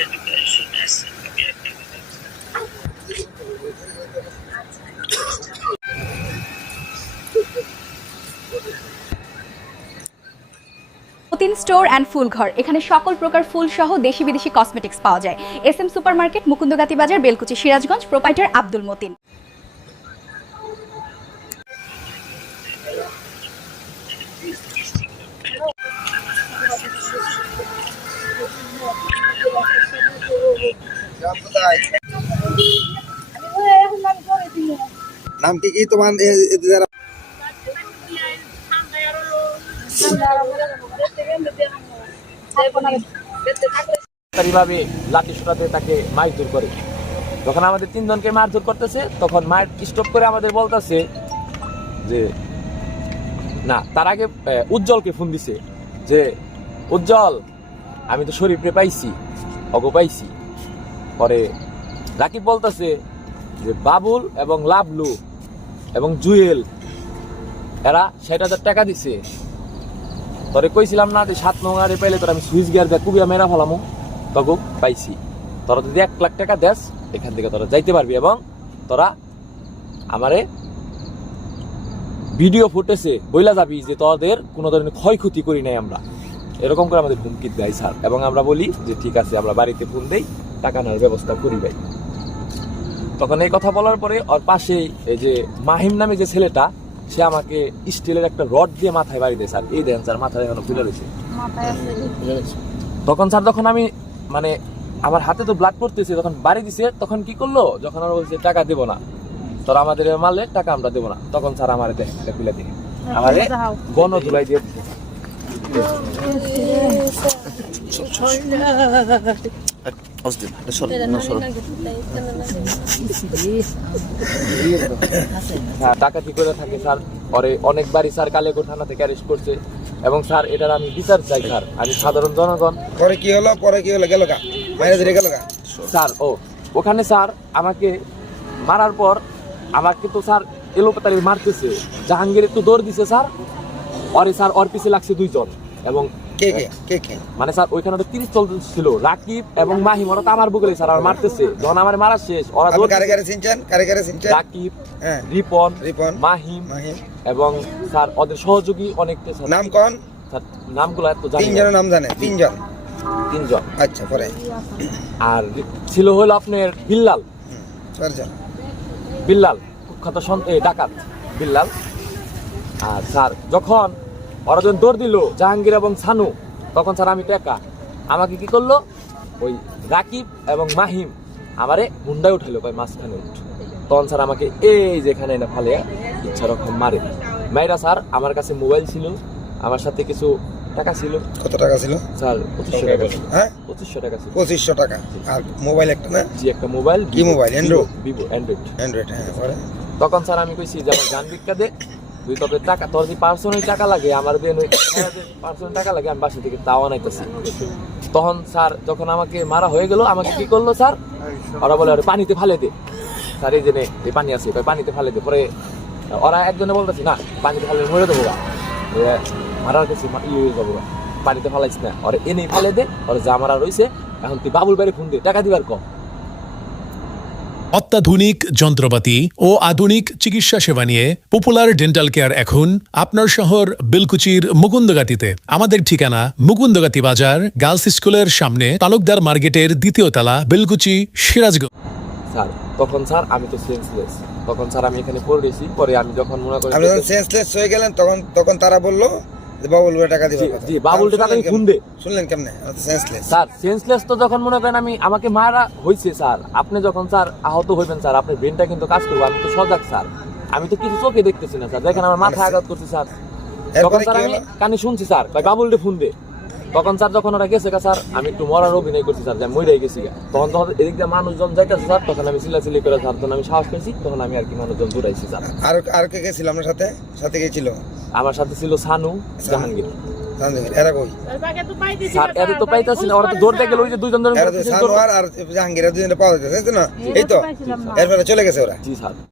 Matin store and full ঘর, এখানে সকল প্রকার ফুল সহ দেশি বিদেশি কসমেটিক্স পাওয়া যায়। SM সুপার মার্কেট, মুকুন্দগাতি বাজার, বেলকুচি, সিরাজগঞ্জ। প্রোপাইটার আব্দুল মতিন। নাম কি তোমার? লাঠি সোটাতে তাকে মারধর করে। যখন আমাদের তিনজনকে মারধর করতেছে তখন মার স্টপ করে আমাদের বলতেছে যে না, তার আগে উজ্জ্বলকে ফোন দিছে যে উজ্জ্বল, আমি তো শরীফরে পাইছি, অগো পাইছি। পরে রাকিব বলতেছে যে বাবুল এবং লাভলু এবং জুয়েল এরা 60,000 টাকা দিছে। তোরে কইছিলাম না যে 7 নোংারে পাইলে তোর আমি সুইচ গিয়ার দিয়ে কুবিয়া মেরা ফেলামু, তগো পাইছি। তোরা যদি 1 লাখ টাকা দেস এখান থেকে তোরা যাইতে পারবি এবং তোরা আমারে ভিডিও ফুটেছে বইলা যাবি যে তোদের কোনো ধরনের ক্ষয়ক্ষতি করি নাই আমরা। এরকম করে আমাদের হুমকি দেয় স্যার, এবং আমরা বলি যে ঠিক আছে, আমরা বাড়িতে ফোন দেই, টাকা নেওয়ার ব্যবস্থা করি ভাই। তখন এই কথা বলার পরে ওর পাশেই এই যে মাহিম নামে যে ছেলেটা, সে আমাকে স্টিলের একটা রড দিয়ে মাথায় বাড়ি দেয় স্যার। এই দেন স্যার, মাথায় এখনো ফুলে রয়েছে। তখন স্যার, যখন আমি মানে আমার হাতে তো ব্লাড পড়তেছে, তখন বাড়ি দিছে, তখন কি করলো, যখন আমরা বলছি টাকা দেবো না, তোরা আমাদের মারলে টাকা আমরা দেবো না, তখন স্যার আমার দেখে খুলে দিই, আমারে গণ ধুলাই দিয়ে দিচ্ছে। ডাকাতি করে থাকে স্যার। পরে অনেকবারই স্যার কালেকোট থানা থেকে অ্যারেস্ট করছে, এবং স্যার এটার আমি বিচার চাই স্যার। আমি সাধারণ জনগণ। পরে কি হলো গেল গা বাইরে ধরে গেল গা স্যার। ওখানে স্যার আমাকে মারার পর আমাকে তো স্যার এলোপাতারি মারতেছে। জাহাঙ্গীর একটু দৌড় দিছে স্যার, পরে স্যার ওর পিছে লাগছে 2 জন। এবং মানে স্যার ওইখানে 30 ছিল, রাকিব এবং মাহিম, ওরা তো আমার বুকে স্যার আমার মারতেছে। যখন আমার মারা শেষ, ওরা রাকিব, রিপন, মাহিম এবং স্যার ওদের সহযোগী অনেকটা। নাম কোন স্যার? নামগুলো এত জানি না। 3 জনের নাম জানে? 3 জন। আচ্ছা, পরে আর ছিল হলো আপনার বিল্লাল। 4 জন। বিল্লাল কুখ্যাত ডাকাত বিল্লাল। আর স্যার যখন ওরা যখন দৌড় দিল জাহাঙ্গীর এবং ছানু, তখন স্যার আমি তো একা। আমাকে কি করলো, ওই রাকিব এবং মাহিম আমারে হুন্ডায় উঠাইলো মাঝখানে উঠ। তখন স্যার আমাকে এই যেখানে না ফালে ইচ্ছা রকম মারে। মাইরা স্যার আমার কাছে মোবাইল ছিল, আমার সাথে কিছু টাকা ছিল। কত টাকা ছিল স্যার? 2500 টাকা। হ্যাঁ, 2500 টাকা ছিল। 2500 টাকা। আর মোবাইল একটা না? জি, একটা মোবাইল। কি মোবাইল? Vivo Android. হ্যাঁ, পরে তখন স্যার আমি কইছি যে আমার জান ভিক্ষা দে, তুই তবে টাকা, তোর যে পার্সোনাল টাকা লাগে, আমার পার্সোনাল টাকা লাগে, আমি বাসা থেকে তাও আনাইতেছি। তখন স্যার যখন আমাকে মারা হয়ে গেল, আমাকে কি করলো স্যার, ওরা বলে ওরা পানিতে ফেলে দে। স্যার এই যে পানি আছে, পানিতে ফেলে দে। পরে ওরা একজনে বলতেছি না, পানিতে ফেলে মরে দেবো গা, মারার কাছে হয়ে যাবো গা, পানিতে ফেলাইস না, ওরা এনেই ফেলে দে। ওরা যা মারা রয়েছে, এখন তুই বাবুল বাড়ি ফোন দে, টাকা দিবার কম। অত্যাধুনিক যন্ত্রপাতি ও আধুনিক চিকিৎসা সেবা নিয়ে পপুলার ডেন্টাল কেয়ার এখন আপনার শহর বেলকুচির মুকুন্দগাতিতে। আমাদের ঠিকানা মুকুন্দগাতি বাজার, গার্লস স্কুলের সামনে, তালুকদার মার্কেটের 2য় তলা, বেলকুচি, সিরাজগঞ্জ। স্যার তখন স্যার আমি তো সেন্সলেস, তখন স্যার আমি এখানে পড়ে গেছি। পরে আমি যখন মনে করি আপনি যখন সেন্সলেস হয়ে গেলেন, তখন তারা বললো যে বাবুল টাকা দিবে। জি, বাবুল টাকা আমি ফোন দে। শুনলেন কেমনে? সেন্সলেস স্যার, সেন্সলেস তো যখন মনে করেন আমাকে মারা হয়েছে স্যার। আপনি যখন স্যার আহত হইবেন স্যার, আপনার ব্রেনটা কিন্তু কাজ করবে। আমি তো সজাগ স্যার, আমি তো কিছু চোখে দেখতেছি না স্যার। দেখেন আমার মাথা আঘাত করছে স্যার। তখন স্যার আমি কানে শুনছি স্যার বাবুলটা ফোন দে। তখন স্যার যখন ওরা গেছে স্যার, আমি একটু মরার অভিনয় করছি স্যার, যে মরে গেছি। তখন এদিক দিয়ে মানুষজন যাইতেছে স্যার, তখন আমি চিল্লাচিল্লি করে স্যার, তখন আমি সাহস পেয়েছি, তখন আমি আর কি মানুষজন দৌড়াইছি স্যার। আর কে গেছিল আপনার সাথে? গেছিল আমার সাথে ছিল ছানু, জাহাঙ্গীর। এরা কই স্যার? এরা তো পাইতাছিল, ওরা তো দৌড়তে গেল, ওই যে 2 জন আর জাহাঙ্গীর 2 জনে পাওয়া যাচ্ছে না, এই তো এরপরে চলে গেছে ওরা। জি স্যার।